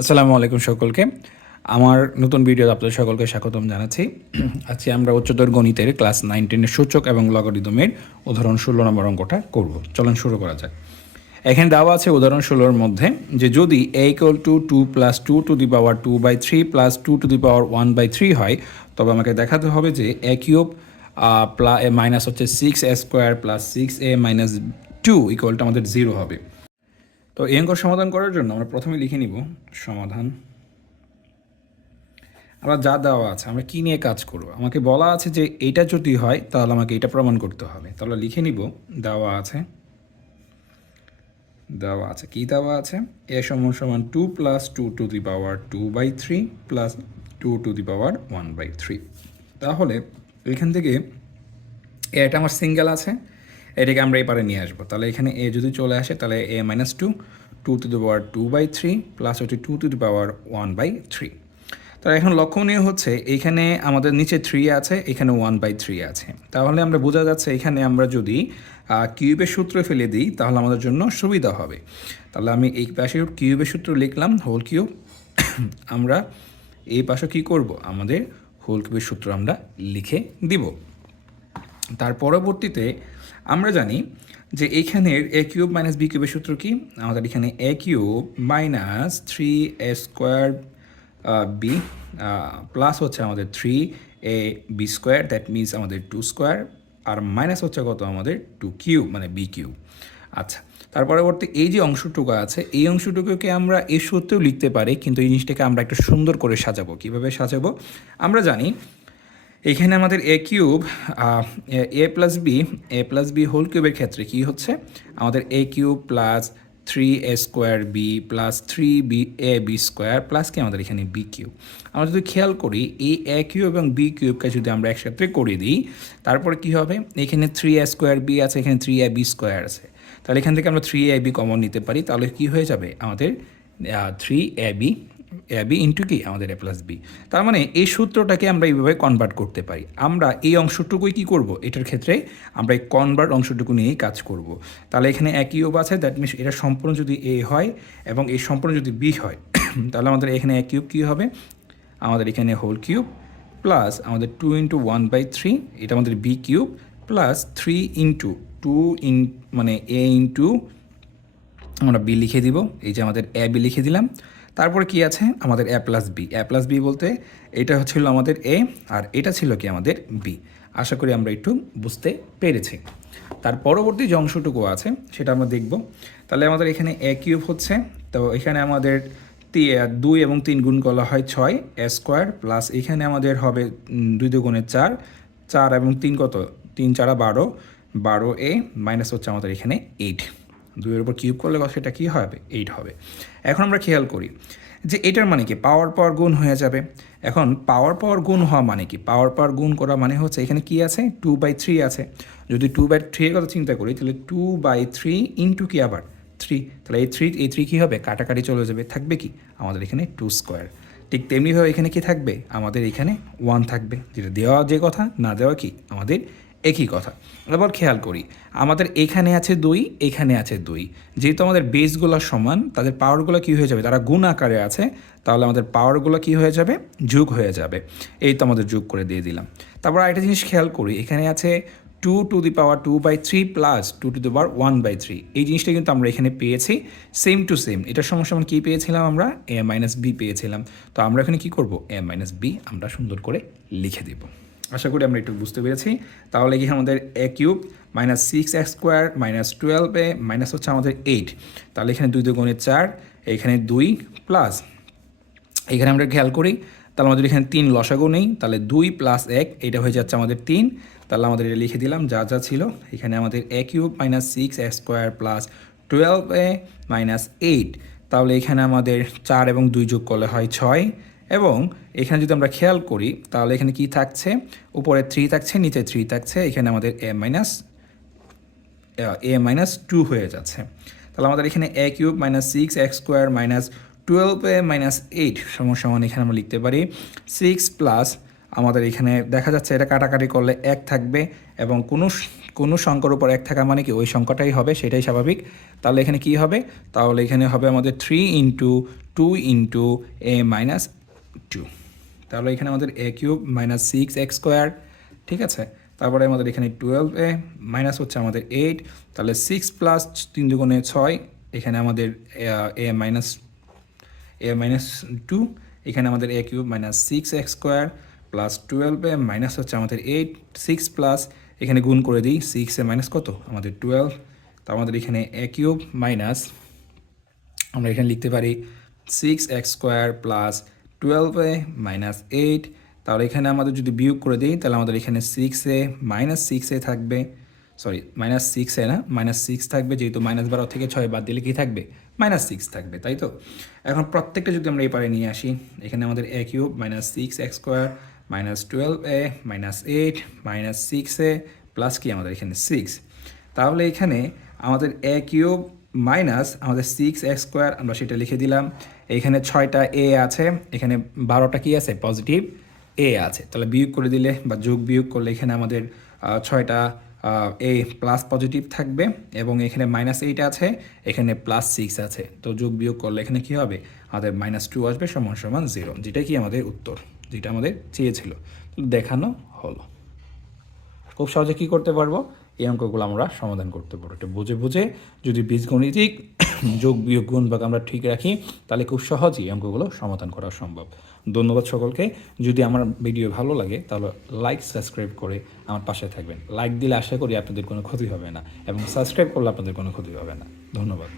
আসসালামু আলাইকুম সকলকে। আমার নতুন ভিডিওতে আপনাদের সকলকে স্বাগতম জানাচ্ছি। আজকে আমরা উচ্চতর গণিতের ক্লাস 9-10 সূচক এবং লগারিদমের উদাহরণ 16 নম্বর অঙ্কটা করব। চলুন শুরু করা যাক। এখানে দেওয়া আছে উদাহরণ 16-র মধ্যে যে যদি a = 2 + 2 to the power 2/3 + 2 to the power 1/3 হয়, তবে আমাকে দেখাতে হবে যে a³ মাইনাস হচ্ছে 6a² + 6a - 2 = আমাদের 0 হবে। তো এই অঙ্ক সমাধান করার জন্য আমরা প্রথমে লিখে নিব সমাধান। আমরা যা দেওয়া আছে আমরা কী নিয়ে কাজ করব, আমাকে বলা আছে যে এইটা যদি হয় তাহলে আমাকে এটা প্রমাণ করতে হবে। তাহলে লিখে নিব দেওয়া আছে কি দেওয়া আছে, a = 2 + 2 to the power 2/3 + 2 to the power 1/3। তাহলে এখান থেকে এটা আমার সিঙ্গেল আছে, এটাকে আমরা এপারে নিয়ে আসবো। তাহলে এখানে এ যদি চলে আসে তাহলে a - 2 to the power 2/3 plus হচ্ছে 2 টু দি পাওয়ার 1/3। তাহলে এখন লক্ষণীয় হচ্ছে এইখানে আমাদের নিচে 3 আছে, এখানে 1/3 আছে। তাহলে আমরা বোঝা যাচ্ছে এখানে আমরা যদি কিউবের সূত্র ফেলে দিই তাহলে আমাদের জন্য সুবিধা হবে। তাহলে আমি এই পাশে কিউবের সূত্র লিখলাম হোল কিউব। আমরা এই পাশে কী করব, আমাদের হোল কিউবের সূত্র আমরা লিখে দিব। তার পরবর্তীতে আমরা জানি যে এইখানের a³ - b³ সূত্র কি, আমাদের এখানে a³ - 3a² b প্লাস হচ্ছে আমাদের 3ab², দ্যাট মিনস আমাদের 2² আর মাইনাস হচ্ছে কত আমাদের 2³ মানে b³। আচ্ছা, তার পরবর্তী এই যে অংশটুকু আছে এই অংশটুকুকে আমরা এই সূত্রেও লিখতে পারি, কিন্তু এই জিনিসটাকে আমরা একটু সুন্দর করে সাজাবো। কীভাবে সাজাবো, আমরা জানি এখানে আমাদের a³ হোল কিউবের ক্ষেত্রে কি হচ্ছে, আমাদের a³ + 3a² b + 3ab² plus কি আমাদের এখানে b³। আমরা যদি খেয়াল করি এই a³ এবং b³ যদি আমরা একসাথে করে দিই তারপরে কি হবে, এখানে 3a² b আছে, এখানে 3ab² আছে। তাহলে এখান থেকে আমরা 3ab কমন নিতে পারি, তাহলে কি হয়ে যাবে আমাদের 3ab ইন্টু কি আমাদের a+b। তার মানে এই সূত্রটাকে আমরা এইভাবে কনভার্ট করতে পারি। আমরা এই অংশটুকুই কি করব, এটার ক্ষেত্রে আমরা এই কনভার্ট অংশটুকু নিয়েই কাজ করব। তাহলে এখানে a³ আছে, দ্যাট মিনস এটা সম্পূর্ণ যদি a হয় এবং এই সম্পূর্ণ যদি b হয় তাহলে আমাদের এখানে a³ কী হবে, আমাদের এখানে হোল কিউব প্লাস আমাদের 2 × 1/3, এটা আমাদের b³ প্লাস 3 × 2 মানে a ইন্টু আমরা b লিখে দিব, এই যে আমাদের ab লিখে দিলাম। তারপরে কি আছে আমাদের a+b বলতে এটা হচ্ছিল আমাদের a আর এটা ছিল কি আমাদের b। আশা করি আমরা একটু বুঝতে পেরেছি। তার পরবর্তী যে অংশটুকু আছে সেটা আমরা দেখব। তাহলে আমাদের এখানে a³ হচ্ছে, তো এখানে আমাদের 2 এবং 3 গুণ করা হয় 6a² প্লাস এখানে আমাদের হবে 2 × 4, 4 এবং 3 কত, 3 × 4 = 12a মাইনাস হচ্ছে আমাদের এখানে 8। 2-এর উপর কিউব করলে সেটা কী হবে, 8 হবে। এখন আমরা খেয়াল করি যে এটার মানে কি পাওয়ার গুণ হয়ে যাবে। এখন পাওয়ার গুণ হওয়া মানে কি, পাওয়ার গুণ করা মানে হচ্ছে এখানে কি আছে 2/3 আছে। যদি 2/3 এর কথা চিন্তা করি তাহলে 2/3 ইন্টু কি আবার 3, তাহলে এই 3 কী হবে, কাটাকাটি চলে যাবে, থাকবে কি আমাদের এখানে 2²। ঠিক তেমনিভাবে এখানে কি থাকবে, আমাদের এখানে 1 থাকবে, যেটা দেওয়া যে কথা না দেওয়া কি আমাদের একই কথা। এবার খেয়াল করি আমাদের এখানে আছে 2, এখানে আছে 2, যেহেতু আমাদের বেসগুলো সমান তাদের পাওয়ারগুলো কী হয়ে যাবে, তারা গুণ আকারে আছে, তাহলে আমাদের পাওয়ারগুলো কী হয়ে যাবে, যোগ হয়ে যাবে। এই তো আমাদের যোগ করে দিয়ে দিলাম। তারপর আরেকটা জিনিস খেয়াল করি, এখানে আছে 2 to the power 2/3 plus 2 to the power 1/3। এই জিনিসটা কিন্তু আমরা এখানে পেয়েছি সেম টু সেম। এটার সমান কী পেয়েছিলাম আমরা, a - b পেয়েছিলাম। তো আমরা এখানে কী করব, a - b আমরা সুন্দর করে লিখে দেব। আশা করি আমরা একটু বুঝতে পেরেছি। তাহলে কি আমাদের a³ - 6a² - 12a মাইনাস হচ্ছে আমাদের 8। তাহলে এখানে 2 × 2 = 4, এখানে 2 প্লাস এখানে আমরা খেয়াল করি তাহলে আমাদের এখানে 3 লসাগু নেই, তাহলে 2 + 1 এটা হয়ে যাচ্ছে আমাদের 3। তাহলে আমাদের এটা লিখে দিলাম যা যা ছিল। এখানে আমাদের a³ - 6a² + 12a - 8। তাহলে এখানে আমাদের 4 এবং 2 যোগ করলে হয় 6, এবং এখানে যদি আমরা খেয়াল করি তাহলে এখানে কি থাকছে, উপরে 3 থাকছে, নিচে 3 থাকছে, এখানে আমাদের a - 2 হয়ে যাচ্ছে। তাহলে আমাদের এখানে a³ - 6a² - 12a - 8 সমান এখানে আমরা লিখতে পারি 6 + আমাদের এখানে দেখা যাচ্ছে এটা কাটাকাটি করলে 1 থাকবে এবং কোনো সংখ্যার উপর 1 থাকা মানে কি ওই সংখ্যাটাই হবে, সেটাই স্বাভাবিক। তাহলে এখানে কি হবে? তাহলে এখানে হবে আমাদের 3 ইন্টু 2 ইন্টু a মাইনাস 2। তাহলে এখানে আমাদের a কিউব মাইনাস 6x², ঠিক আছে। তারপরে আমাদের এখানে 12a মাইনাস হচ্ছে আমাদের 8, তাহলে 6 প্লাস 3 দুগুণে 6, এখানে আমাদের a মাইনাস 2, এখানে আমাদের a cube minus 6x² plus 12a minus হচ্ছে আমাদের 8, 6 প্লাস এখানে গুণ করে দিই, 6 এ মাইনাস কত আমাদের 12, তো আমাদের এখানে a কিউব মাইনাস আমরা এখানে লিখতে পারি 6x² প্লাস 12a মাইনাস 8। তাহলে এখানে আমাদের যদি বিয়োগ করে দিই তাহলে আমাদের এখানে 6a মাইনাস 6a থাকবে, সরি মাইনাস 6a না, মাইনাস 6 থাকবে, যেহেতু -12 থেকে 6 বাদ দিলে কি থাকবে? -6 থাকবে, তাই তো। এখন প্রত্যেকটা যদি আমরা এই পারে নিয়ে আসি, এখানে আমাদের a cube minus 6x² minus 12a minus 8 minus 6a plus কি আমাদের এখানে 6। তাহলে এখানে আমাদের a কিউব মাইনাস আমাদের 6x² আমরা সেটা লিখে দিলাম। এখানে 6টা a আছে, এখানে 12টা কি আছে? পজিটিভ a আছে। তাহলে বিয়োগ করে দিলে বা যোগ বিয়োগ করলে এখানে আমাদের 6টা a প্লাস পজিটিভ থাকবে এবং এখানে -8 আছে, এখানে +6 আছে। তো যোগ বিয়োগ করলে এখানে কি হবে? আমাদের -2 আসবে সমান সমান 0, যেটা কি আমাদের উত্তর, যেটা আমাদের চেয়েছিল, দেখানো হলো। খুব সহজে কী করতে পারবো? এই অঙ্কগুলো আমরা সমাধান করতে পারবো। এটা বুঝে বুঝে যদি বীজগণিতিক যোগ বিয়োগ গুণ ভাগ আমরা ঠিক রাখি তাহলে খুব সহজেই অঙ্কগুলো সমাধান করা সম্ভব। ধন্যবাদ সকলকে। যদি আমার ভিডিও ভালো লাগে তাহলে লাইক সাবস্ক্রাইব করে আমার পাশে থাকবেন। লাইক দিলে আশা করি আপনাদের কোনো ক্ষতি হবে না এবং সাবস্ক্রাইব করলে আপনাদের কোনো ক্ষতি হবে না। ধন্যবাদ।